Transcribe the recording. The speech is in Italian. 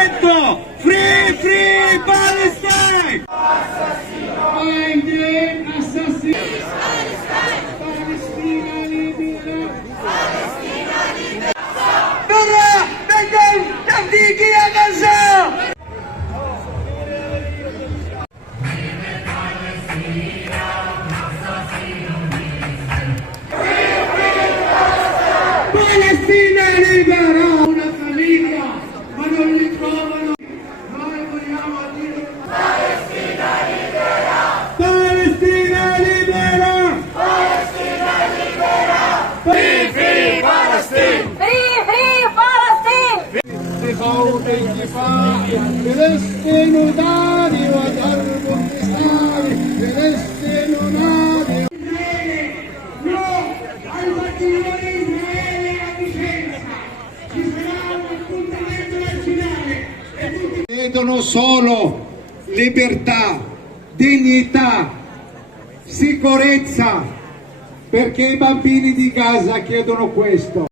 movimento Free Free Palestine! Biden assassino! Palestina libera! Verrà dagli antichi a Gaza! Palestina libera! Una famiglia, ma non li trovano! Noi vogliamo dire Palestina libera! Palestina libera! Free Free Palestine! Free, free Palestine! بقول الدفاع فلسطين نادي ودرب النساء فلسطين نادي No al battiglione Israele a Vicenza ci sarà un appuntamento nazionale e tutti chiedono solo libertà, dignità, sicurezza perché i bambini di Gaza chiedono questo.